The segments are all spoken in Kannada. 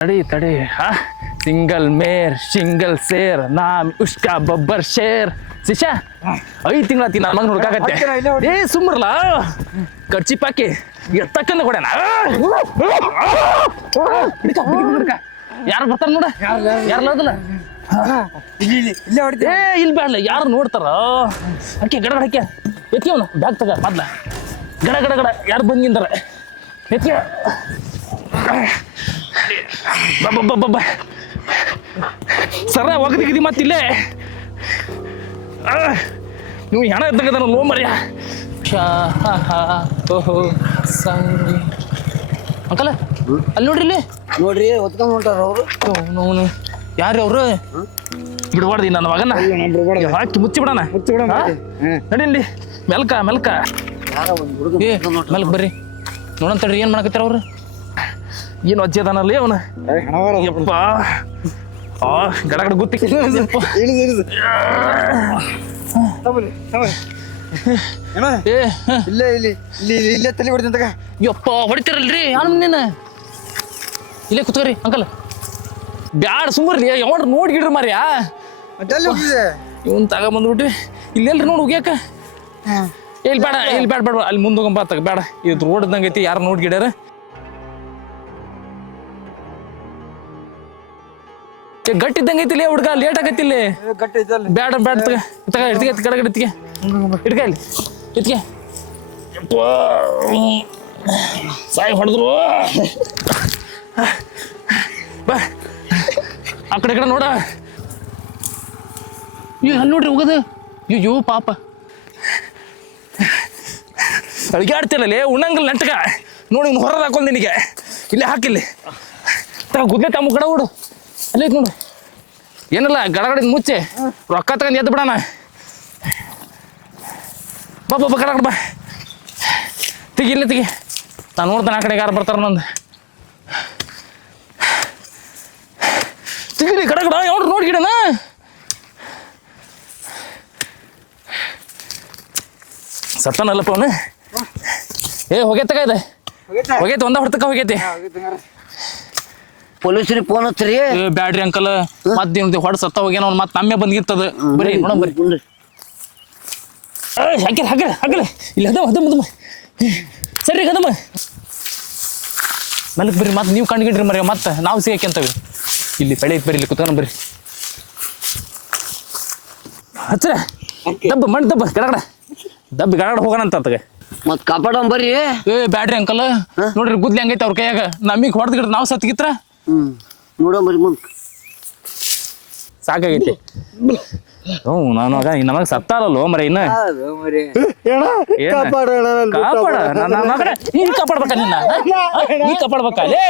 ತಡಿ ತಡಿ ಹಾ? ಸಿಂಗಲ್ ಮೇರ್ ಸಿಂಗಲ್ ಸೇರ್ ನಾಮ್ ಉಷ್ಕಾ ಬಬ್ಬರ್ ಶೇರ್. ಶಿಶ ಐದು ತಿಂಗಳ ತಿನ್ನ ಮಗ ನೋಡ್ಕಾಗತ್ತೆ. ಏ ಸುಮ್ಮರ್ಲ ಕರ್ಚಿ ಪಾಕಿ ಎತ್ತಕ್ಕಂದ ಕೊಡೋಣ ಯಾರು ಬರ್ತಾರ ನೋಡ? ಯಾರು ಇಲ್ಲ ಇಲ್ಲಿ ಬೇಡ ಏ ಇಲ್ಲಿ ಬೇಡಲ್ಲ ಯಾರು ನೋಡ್ತಾರ? ಅಕ್ಕೆ ಗಡ ಗಡ ಹಾಕ್ಯ ಎತ್ತಿ ಅವನು ಬ್ಯಾಗ್ ತಗ ಮೊದ್ಲ. ಗಡ ಗಡ ಗಡ ಯಾರು ಬಂದಿಂದಾರ ಎತ್ತಿ. ಬಬ್ಬ ಸರ ಒಗದಿಗಿದಿ ಮತ್ತಿಲ್ಲೇ ಇಲ್ಲೇ. ನೀವು ಹೆಣ ಇದ್ದಂಗ ಲೋ ಮರ್ಯ. ಓಹೋ ಸಂಗಿ ಅಂಕಲ ಅಲ್ಲಿ ನೋಡ್ರಿ ಇಲ್ಲಿ. ನೋಡ್ರಿ ಹೊತ್ಕೊಂಡ್ ಹೊಂಟಾರ ಅವರು. ಯಾರು ಅವರು? ಬಿಡಬಾರ್ದು ನನ್ನ ಮಗನ. ಹಾಕಿ ಮುಚ್ಚಿ ಬಿಡಣ. ಮುಚ್ಚಿ ಬಿಡೋಣ? ನಡೀಲಿ ಮೆಲ್ಕ ಮೆಲ್ಕ. ಮೆಲ್ಕ ಒಂದ್ ಹುಡುಗ ಏ ಬರ್ರಿ. ನೋಡಂತಡ್ರಿ ಏನ್ ಮಾಡಕತ್ತಾರ ಅವ್ರು? ಏನು ಅಜ್ಜಿ ಅದಾನಲ್ಲಿ ಅವನ ಯಪ್ಪ. ಆ ಗಡ ಗಡ ಗುತ್ತಿ. ಏ. ಇಲ್ಲೇ ಇಲ್ಲಿ ಇಲ್ಲಿ ತಲೆ ಯಪ್ಪ ಹೊಡಿತಿರಲ್ರಿ ಯಾರು ನೀನು ಇಲ್ಲೇ ಕುತ್ಕೋರಿ ಅಂಕಲ್. ಬ್ಯಾಡ ಸುಮ್ಮರ್ರಿ ಯಾವ್ರ ನೋಡ್ಗಿಡ್ರಿ ಮಾರ್ಯಾ ಇವನ್ ತಗೊಂಬಂದ್ಬಿಟ್ಟು ಇಲ್ಲೆಲ್ರಿ ನೋಡಿ ಹೋಗ್ಯಾಕ? ಇಲ್ಲಿ ಬೇಡ ಇಲ್ಲಿ ಬೇಡ ಬೇಡ ಅಲ್ಲಿ ಮುಂದೆ ಹೋಗಂಬ ಬೇಡ. ಇದು ರೋಡ್ ಯಾರು ಐತಿ ಯಾರು ನೋಡ್ಗಿಡ್ಯಾರ ಏ, ಗಟ್ಟಿ ಇದ್ದಂಗೆ ಐತಿ ಹುಡ್ಗ ಲೇಟ್ ಆಗೈತಿ ಇಲ್ಲಿ. ಏ, ಗಟ್ಟಿ ಬೇಡ ಬೇಡ ತಗ ತಗ ಇಟ್ಕೆ ಕಡೆ ಇಟ್ಕ ಇಲ್ಲಿ. ಇಟ್ಕೆ. ಯಪ್ಪ. ಸಾಯಿ ಹೊಡೆದ್ರು. ಬಾ. ಆ ಕಡೆ ಈ ಕಡೆ ನೋಡ. ಅಯ್ಯೋ ಅಲ್ಲಿ ನೋಡ್ರಿ ಹೋಗೋದು. ಅಯ್ಯೋ ಪಾಪ. ಅಳಿಗಾಡ್ತಿರಲ್ಲ ಉಣ್ಣಂಗಿಲ್ಲ ನೆಂಟಗ ನೋಡಿ ಹೊರ ಹೊರಗೆ ಹಾಕೊಂಡ್ ನಿನಗೆ. ಇಲ್ಲಿ ಹಾಕಿಲ್ಲಿ. ತಗ ಗುದ್ಲೆ ತಮ್ಮ ಕಡೆ ಓಡು. ಅಲ್ಲೇ ಐತ್ ನೋಡು. ಏನಿಲ್ಲ ಗಡಗಡ ಮುಚ್ಚೆ ರೊಕ್ಕ ತಗೊಂಡು ಎದ್ದು ಬಿಡಣ. ಬಾ ಬಾ ಗಡಗಡ ಬಾ. ತೆಗಿ ಇಲ್ಲ ತೆಗಿ. ನಾನು ನೋಡ್ತಾನೆ ಆ ಕಡೆ ಯಾರು ಬರ್ತಾರ ನಂದು ತೆಗಿರಿ ಗಡಗಡ ಯಾವ್ರು ನೋಡಿ ಗಿಡನ ಸತ್ತನಲ್ಲಪ್ಪ ಅವನು. ಏ ಹೋಗೈತಕ ಇದೆ. ಹೋಗೈತಾ? ಒಂದ ಹೊಡ್ತಕ್ಕ ಹೋಗೈತಿ. ಪೊಲೀಸರಿಗೆ ಫೋನ್ ಹಚ್ಚ್ರಿ. ಏ ಬ್ಯಾಡ್ರಿ ಅಂಕಲ್. ಮತ್ ನಿಮ್ದು ಹೊಡ್ ಸತ್ತ ಹೋಗ್ಯಾನ ಅವ್ನು ಮತ್ತೆ ನಮ್ಮೆ ಬಂದಿರ್ತದ. ಬರೀ ನೋಡ ಬರ್ರಿ ಏ, ಹಾಕಿರ ಹಾಕಿರ ಹಾಕಿರ ಇಲ್ಲಿ ಹದಮ ಹದಮ ಹದಮ ಸರಿ ಹದಮ ಮಲಕ್ ಬರ್ರಿ ಮತ್ತೆ ನೀವು ಕಂಡುಗಿಡ್ರಿ ಮರಿ ಮತ್ತೆ ನಾವು ಸಿಗಕ್ಕಂತವಿ ಇಲ್ಲಿ ಬೆಳೆ ಐತ್ ಬರ್ರಿ ಇಲ್ಲಿ ಕುತ್ಕೊಂಡು ಬರ್ರಿ. ಹಚ್ಚರ. ದಬ್ಬ ಮಣ್ಣು ದಬ್ಬ ಗಡಗಡ ದಬ್ಬ ಗಡಗಡ ಹೋಗೋಣ ಅಂತ ಆತಗೆ. ಮತ್ ಕಾಪಾಡಂ ಬರ್ರಿ. ಏ ಬ್ಯಾಡ್ರಿ ಅಂಕಲ್. ನೋಡ್ರಿ ಗುದ್ಲಿ ಹಂಗೈತೆ ಅವ್ರ ಕೈಯಾಗ. ನಮಗೆ ಹೊಡೆದ್ಗಿಡ್ರಿ ನಾವು ಸತ್ಗಿತ್ರ ಹ್ಮ್. ನೋಡಂ ಬರ್ರಿ ಮುಂದ್. ಸಾಕಾಗೈತಿ. ಹ್ಞೂ ನಾನು ಮಗ ಈ ನಮಗ ಸತ್ತಾರಲ್ಲೋ ಮರ ಇನ್ನ? ಹೌದು ಮರಿ. ಏನ? ಕಾಪಾಡೋಣ ನನ್ನ ದುಡ್ಡು ಕಾಪಾಡ. ನನ್ನ ಮಗನ ನೀನ್ ಕಾಪಾಡ್ಬೇಕ ನಿನ್ನ? ನೀ ಕಾಪಾಡ್ಬೇಕ? ಲೇ!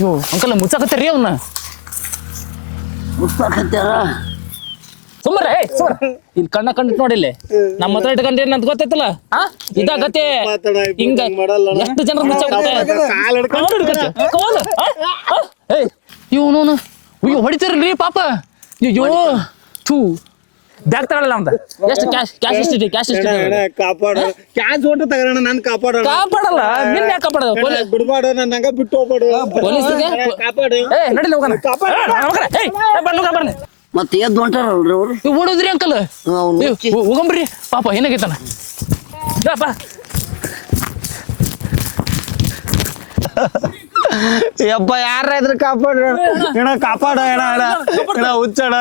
ಯೋ ಅಂಕಲ್ ಮುಚ್ಚಾಕತ್ತೀರಿ ಅವನ್ನ ಮುಚ್ಚಾಕತ್ಯಾರ ಸುಮ್ಮನೆ ಸುಮ್ಮನೆ. ಇಲ್ಲಿ ಕಣ್ಣ ಕಂಡಿಟ್ ನೋಡಿಲ್ಲಿ ನಮ್ಮ ಹತ್ರ ಇಟ್ಕೊಂಡ್ರಿ ಏನಂತ ಗೊತ್ತೈತಲ್ಲ ಹಾ? ಇದಾಗತ್ತೆ ಹಿಂಗ ಎಷ್ಟು ಜನರ ಇವನು ಅಯ್ಯೋ ಹೊಡಿತಾರಲ್ರಿ ಪಾಪ? ಅಯ್ಯೋ ಥೂ. ಬ್ಯಾಗ್ ತಗೊಳ್ಳಲ್ಲ ಅಂತ ಎಷ್ಟು ಕ್ಯಾಶ್ ಕ್ಯಾಶ್ ಎಷ್ಟಿದೆ ಕ್ಯಾಶ್ ಎಷ್ಟಿದೆ? ಕಾಪಾಡ. ಕ್ಯಾಶ್ ಓಟ ತಗೋಣ ನಾನು ಕಾಪಾಡ ಕಾಪಾಡಲ್ಲ ನಿನ್ನ ಯಾಕೆ ಪೊಲೀಸ್ ಬಿಡ್ಬಾಡ ನನ್ನ ಹಂಗ ಬಿಟ್ಟು ಹೋಗ್ಬೇಡು ಪೊಲೀಸ್ಗೆ? ಕಾಪಾಡು. ಏ ನಡಿಲಿ ಹೋಗೋಣ. ಕಾಪಾಡು. ಏ, ಬರ್ಲಿ ಹೋಗೋಣ, ಬರ್ಲಿ ಮತ್ ಎದ್ದು ಹೊಂಟಾರಲ್ರಿ ಅವ್ರು? ಇವ್ ಓಡೋದ್ರಿ ಅಂಕಲ್. ಅವ್ನು. ಹೋಗಂಬ್ರಿ. ಪಾಪ ಏನಾಗೈತನ? ಯಪ್ಪ ಯಪ್ಪ ಯಾರ ಇದ್ರ ಕಾಪಾಡ ಏನ ಕಾಪಾಡ ಏನ ಅಣ್ಣ. ಏನ ಹುಚ್ಚಣ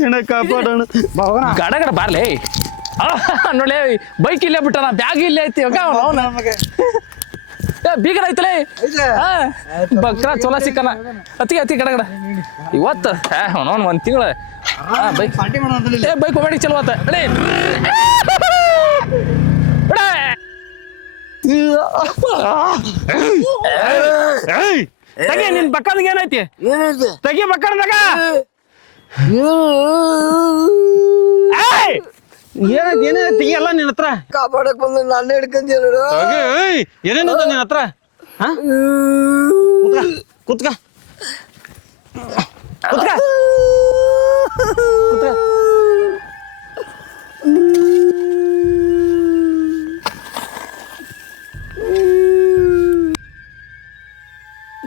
ಏನ ಕಾಪಾಡೋಣ ಹೋಗೋಣ. ಗಡ ಗಡ ಬಾರ್ಲೇ. ಆ, ನೋಡ್ಲೆ ಬೈಕ್ ಇಲ್ಲೇ ಬಿಟ್ಟನ ಬ್ಯಾಗ್ ಇಲ್ಲೇ ಐತಿ. ಅವ್ನು ಬೀಗನ ಐತಲೇ? ಆ, ಬಕ್ರ ಚೊಲೋ ಸಿಕ್ಕನ ಅತಿ ಅತಿ ಕಡೆ ಕಡೆ ಇವತ್ತು ಅವನವನ್ ಒಂದ್ ತಿಂಗಳ. ಬೈಕ್. ಏ ಬೈಕ್ ಹೋಗ್ಬೇಡಿ ಚಲೋ ಆತ. ತಗಿ ನಿನ್ ಬಕ್ಕಂದ್ ಏನೈತಿ? ತಗಿ ಬಕ್ಕಂದಾಗ ಏನೈತಿ ಎಲ್ಲ ನಿನ್ನ ಹತ್ರ. ಕಾಪಾಡಕ್ ಬಂದ ನಾನು ಹಿಡ್ಕೊಂಡಿ ನೋಡು. ಏನೇನದ ನಿನ್ನ ಹತ್ರ? ಹಾ? ಕುತ್ಕ ಕುತ್ಕ. ಕುತ್ಕ. ಕುತ್ಕ.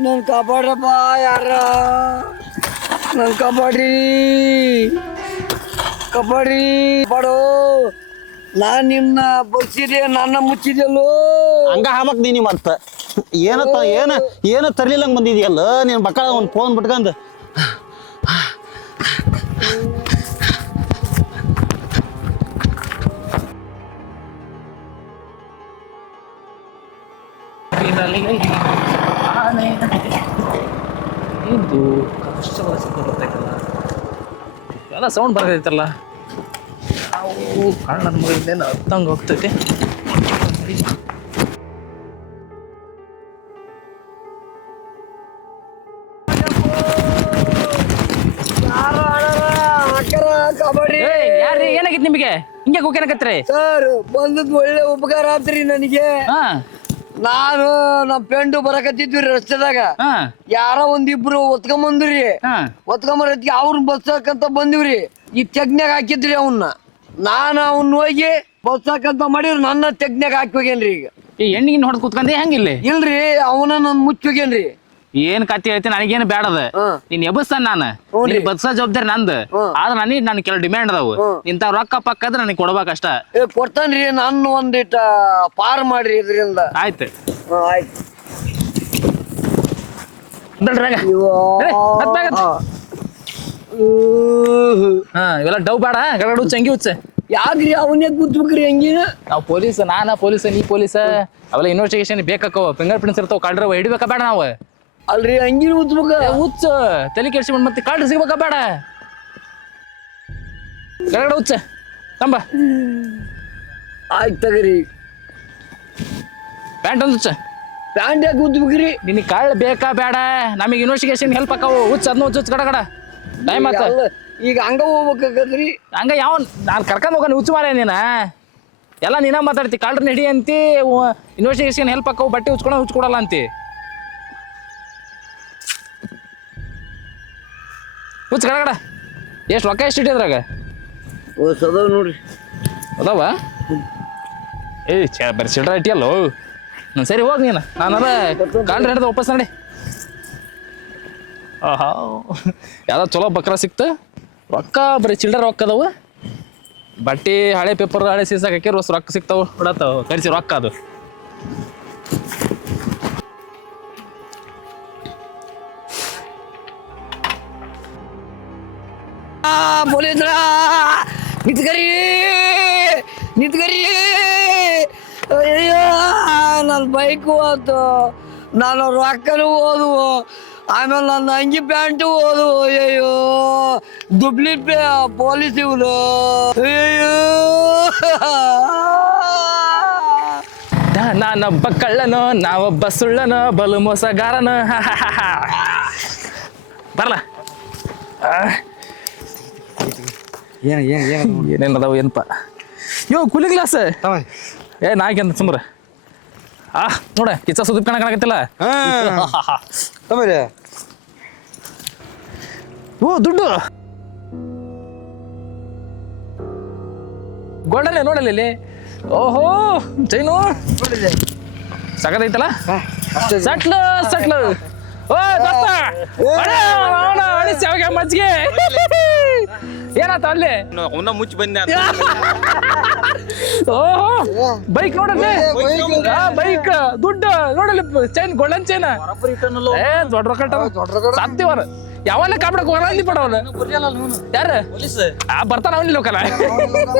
ನನ್ ಕಾಪಾಡ್ರಪ್ಪ ಯಾರ? ನನ್ ಕಾಪಾಡ್ರಿ. ಕಾಪಾಡ್ರಿ ಬಡೋ. ನಾ ನಿಮ್ನ ಬಗ್ಸಿದೆ ನನ್ನ ಮುಚ್ಚಿದೆಲ್ಲೋ ಹಂಗ ಹಾಮಕ್ ನೀನಿ ಮತ್ತ ಏನ ತ ಏನ ಏನ ತರ್ಲಿಲ್ಲಂಗ್ ಬಂದಿದ್ಯಲ್ಲ ನೀನ್ ಮಕ್ಕಳ ಒಂದ್ ಫೋನ್ ಬಿಟ್ಕಂದ್ ಇದು ಕಷ್ಟಗಳ ಸಿಕ್ಕ ಬರ್ತೈತಲ್ಲ ಎಲ್ಲ ಸೌಂಡ್ ಬರ್ತೈತಲ್ಲ ನಾವು ಕಣ್ಣದ ಮಗಳಿಂದ ಹತ್ತಂಗೆ ಹೋಗ್ತೈತಿ ಅಕ್ಕರ ಕಾಪಾಡ್ರಿ ಯಾರ್ರಿ ಏನಾಗಿತ್ತು ನಿಮಗೆ ಹಿಂಗೆ ಹೋಗ್ಯಾನಕತ್ರಿ ಸರ್ ಬಂದದ್ ಒಳ್ಳೆ ಉಪಕಾರ ಆತ್ರಿ ನನಗೆ ಹಾ ನಾನು ನಮ್ಮ ಫ್ರೆಂಡ್ ಬರಕತ್ತಿದ್ವಿ ರಸ್ತೆದಾಗ. ಹಾ. ಯಾರ ಒಂದಿಬ್ರು ಒತ್ಕೊಂಬಂದ್ರಿ ಹಾ. ಒತ್ಕೊಂಬರತ್ಗೆ ಅವ್ರನ್ನ ಬಸ್ಸಾಕಂತ ಬಂದಿವ್ರಿ. ಈ ತೆಗ್ನ್ಯಾಗ ಹಾಕಿದ್ರಿ ಅವನ್ನ ನಾನು ಅವನ್ ಹೋಗಿ ಬಸ್ಸಾಕಂತ ಮಾಡಿದ್ರು ನನ್ನ ತೆಗ್ನ್ಯಾಗ ಹಾಕಿ ಹೋಗ್ಯಾನ್ರಿ ಈಗ. ಈ ಹೆಣ್ಣಿಗೆ ಹೊಡೆದು ಕೂತ್ಕೊಂಡೆ ಹೆಂಗಿಲ್ಲ? ಇಲ್ರಿ ಅವನ ನನ್ ಮುಚ್ಚಿ ಹೋಗ್ಯಾನ್ರಿ. ಏನ್ ಕತ್ತಿ ಹೇಳ್ತೀನಿ ನನಗೇನು ಬೇಡದ. ನೀನ್ ಎಬಸ್ತಾನ ನಾನು. ನೀನ್ ಬದ್ಸ ಜವಾಬ್ದಾರಿ ನಂದು. ಆದ್ರ ಆದ್ರೆ ನನಗೆ ನನ್ ಕೆಲವು ಡಿಮ್ಯಾಂಡ್ ಅದಾವು. ನಿಂತ ಇಂಥ ರೊಕ್ಕ ಪಕ್ಕ ಅದ್ರ ನನಗೆ ಕೊಡ್ಬೇಕಷ್ಟ ಕೊಡ್ತಾನ್ರಿ ನನ್ನ ಒಂದಿಟ ಪಾರ್ ಮಾಡ್ರಿ ಇದರಿಂದ. ಆಯ್ತು. ಆಯ್ತು. ಹಾ. ಇವೆಲ್ಲ ಡವ್ ಬೇಡ ಗಡಗಡ ಹಂಗಿ ಹುಚ್ಚ. ಯಾಕ್ರಿ ಅವನೇ ಕೂತ್ಬೇಕ್ರಿ ಹಂಗಿನ ನಾವು ಪೊಲೀಸ್ ನಾನ ಪೊಲೀಸ್ ನೀ ಪೊಲೀಸ್. ಅವೆಲ್ಲ ಇನ್ವೆಸ್ಟಿಗೇಷನ್ ಬೇಕಾಕವ. ಫಿಂಗರ್ ಪ್ರಿಂಟ್ಸ್ ಇರ್ತಾವ ಕಳ್ರ ಹಿಡಿಬೇಕಾ ಬೇಡ ನಾವು. ಅಲ್ರಿ ಹಂಗಿನ ಉತ್ಬೇಕ ಹುಚ್ಚ ತಲೆ ಕೆಡ್ಸ್ಕೊಂಡ್ ಮತ್ತೆ ಕಳ್ರ ಸಿಗ್ಬೇಕ ಬೇಡ. ಗಡಗಡ ಹುಚ್ಚ ತಂಬ. ಆಯ್ತು ತಗರಿ. ಪ್ಯಾಂಟ್ ಒಂದು ಹುಚ್ಚ ಪ್ಯಾಂಟ್ ಯಾಕೆ ಕೂತ್ಬೇಕ್ರಿ ನಿನಗೆ ಕಳ್ಳ ಬೇಕಾ ಬೇಡ. ನಮಗೆ ಇನ್ವೆಸ್ಟಿಗೇಷನ್ ಹೆಲ್ಪ್ ಆಕಾವು ಹುಚ್ಚ ಅದನ್ನ ಹುಚ್ಚ ಹುಚ್ಚ ಕಡ ಕಡ. ಟೈಮ್ ಆತ. ಈಗ ಹಂಗ ಹೋಗ್ಬೇಕಾಗದ್ರಿ? ಹಂಗ ಯಾವ ನಾನು ಕರ್ಕೊಂಡು ಹೋಗೋಣ ಹುಚ್ಚು ಮಾರೇ ನೀನ. ಎಲ್ಲ ನೀನ ಮಾತಾಡ್ತಿ. ಕಳ್ರನ್ನ ಹಿಡಿ ಅಂತಿ. ಇನ್ವೆಸ್ಟಿಗೇಷನ್ ಹೆಲ್ಪ್ ಆಕಾವು ಬಟ್ಟೆ ಹುಚ್ಕೊಳ ಹುಚ್ಕೊಡಲ್ಲ ಅಂತಿ. ಹುಚ್ಚ ಕಡ ಕಡ ಎಷ್ಟು ರೊಕ್ಕ ಎಷ್ಟು ಇಟ್ಟಿದ್ರಾಗ ನೋಡಿ ಸದವ್ ನೋಡ್ರಿ. ಅದಾವ? ಏ ಚ ಬರೀ ಚಿಲ್ಡ್ರ ಇಟ್ಟಿಯಲ್ಲೋ? ಹ್ಞೂ ಸರಿ ಹೋಗಿ ನೀನು. ನಾನದ ಕಾಂಡ್ರೆ ಹಿಡ್ದು ವಾಪಸ್ ನಡಿ ಆಹಾ. ಯಾವ್ದೋ ಚಲೋ ಬಕ್ರ ಸಿಕ್ತ. ರೊಕ್ಕ ಬರೀ ಚಿಲ್ಡ್ರ ರೊಕ್ಕ ಅದಾವ. ಬಟ್ಟೆ ಹಳೆ ಪೇಪರ್ ಹಳೆ ಸೀಸಾಕ್ ಹಾಕಿರ್ ರೊಕ್ಕ ಸಿಗ್ತಾವ ಬಿಡತ್ತಾವ ಕರಿಸಿ ರೊಕ್ಕ ಅದು. ಆ ನಿತ್ಕರಿ ನಿತ್ಕರಿ. ಅಯ್ಯೋ ನನ್ನ ಬೈಕ್ ಹೋತು. ನಾನು ರೊಕ್ಕನು ಓದುವ ಆಮೇಲೆ ನನ್ನ ಅಂಗಿ ಪ್ಯಾಂಟು ಓದು ಅಯ್ಯೋ ದುಬ್ಲಿ ಪೊಲೀಸ್ ಇವನು. ಅಯ್ಯೋ ನಾನೊಬ್ಬ ಕಳ್ಳನು, ನಾವೊಬ್ಬ ಸುಳ್ಳನು, ಬಲು ಮೋಸಗಾರನು. ಬರಲ್ಲ ಏನ್ ಏನ್ ಏನ್ ಅದಾವ ಏನಪ್ಪ ಯೋ ಕೂಲಿಂಗ್ ಗ್ಲಾಸ್ ಏ ನಾಯ್ಕೆಂತ ಸುಮ್ರ ಆ ನೋಡ ಕಿಚ್ಚ ಸುದೀಪ್ ಕಾಣಕತ್ತಾಗತ್ತಿಲ್ಲ ತಮರೆ ಓ ದುಡ್ಡು ಗೋಲ್ಡಲ್ಲೇ ನೋಡಲ್ಲ ಇಲ್ಲಿ ಓಹೋ ಚೈನು ಸಗದೈತಲ್ಲ ಸಟ್ಲ ಸಟ್ಲ ಓ ದೋಸ್ತ ಅಡೆ, ಅವನ ಅಳಿಸಿ ಅವಾಗ ಮಜ್ಜಿಗೆ ಏನಾತ ಅಲ್ಲಿ? ಅವನ್ನ ಮುಚ್ಚಿ ಬಂದೆ ಓಹೋ ಬೈಕ್ ನೋಡಲ್ಲಿ? ಬೈಕ್ ದುಡ್ಡು ನೋಡಲ್ಲಿ ಚೈನ್ ಗೋಲ್ಡನ್ ಚೈನ್ ಏ ದೊಡ್ಡ ರೊಕ್ಕ ಸಾಕ್ತಿವಾರ ಯಾವನ್ನ ಕಾಪಾಡಕ್ ಹೊರಂದಿ ಪಡವಲ್ಲ ಯಾರ? ಆ ಬರ್ತಾನ ಅವನಿ ಲೋಕಲ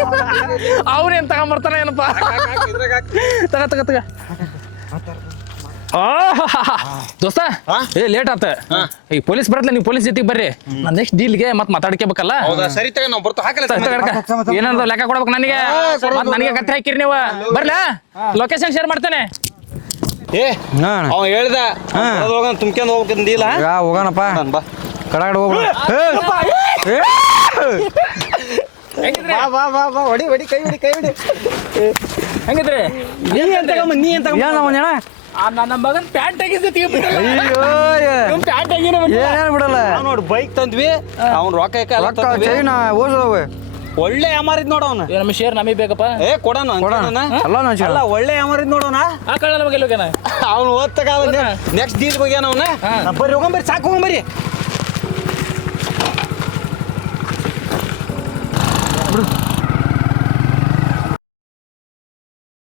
ಅವ್ನೇನ್ ತಗೊಂಬರ್ತಾನ ಏನಪ್ಪ? ತಗ ತಗ ತಗ. ದೋಸ್ತ ಏ ಲೇಟ್ ಆತ. ಈ ಪೊಲೀಸ್ ಬರತ್ಲ? ನೀವು ಪೊಲೀಸ್ ಜೊತೆಗೆ ಬರ್ರಿ. ನಾನು ನೆಕ್ಸ್ಟ್ ಡೀಲ್ಗೆ ಮತ್ತೆ ಮಾತಾಡ್ಕೋಬೇಕಲ್ಲ ಹೌದಾ? ಸರಿ ತಗ ನಾವು ಬರ್ತಾ ಹಾಕಲ್ಲ ಏನಂದ ಲೆಕ್ಕ ಕೊಡ್ಬೇಕು ನನಗೆ? ಮತ್ತೆ ನನಗೆ ಕತ್ತೆ ಹಾಕಿರಿ ನೀವು. ಬರ್ಲಾ? ಲೊಕೇಶನ್ ಶೇರ್ ಮಾಡ್ತೇನೆ. ಏ ಅವ ಹೇಳ್ದ ಹೋಗೋಣ ತುಂಬ್ಕೊಂಡು ಹೋಗ್ಬೇಕಂದಿಲ್ಲ ಹೋಗೋಣಪ್ಪ. ಬಾ. ಕಡಗಡೆ ಹೋಗ್ಬಿಡ. ಬಾ ಬಾ ಬಾ ಬಾ. ಹೊಡಿ ಹೊಡಿ ಕೈ ಹೊಡಿ ಕೈ ಹೊಡಿ. ಹೆಂಗಿದ್ರಿ? ನೀ ಏನ್ ನೀ ಅವನ ಆ ನನ್ನ ಮಗನ್ ಪ್ಯಾಂಟ್ ತೆಗಿಸಿ ಅಯ್ಯೋ ಪ್ಯಾಂಟ್ ತೆಗಿನ ಏನೇನು ಬಿಡಲ್ಲ ನೋಡಿ ಬೈಕ್ ತಂದ್ವಿ ಅವ್ನ್ ರೊಕ್ಕ ರೊಕ್ಕ. ಚೈನ ಓಸದವು ಒಳ್ಳೆ ಯಾಮಾರಿದ್ ನೋಡೋಣ ನಮ್ಮ ಶೇರ್ ನಮಗೆ ಬೇಕಪ್ಪ. ಏ ಕೊಡೋಣ. ಅಲ್ಲ ಒಳ್ಳೆ ಯಾಮಾರಿದ್ ನೋಡೋಣ. ಆ ಕಳ್ಳ ನಮಗೆ ಅವ್ನು ಓದ್ತಕ ನೆಕ್ಸ್ಟ್ ಡೀಲ್ ಹೋಗ್ಯಾನ ಅವನ. ಬರ್ರಿ ಹೋಗಂಬರ್ರಿ ಸಾಕು ಹೋಗಂಬರ್ರಿ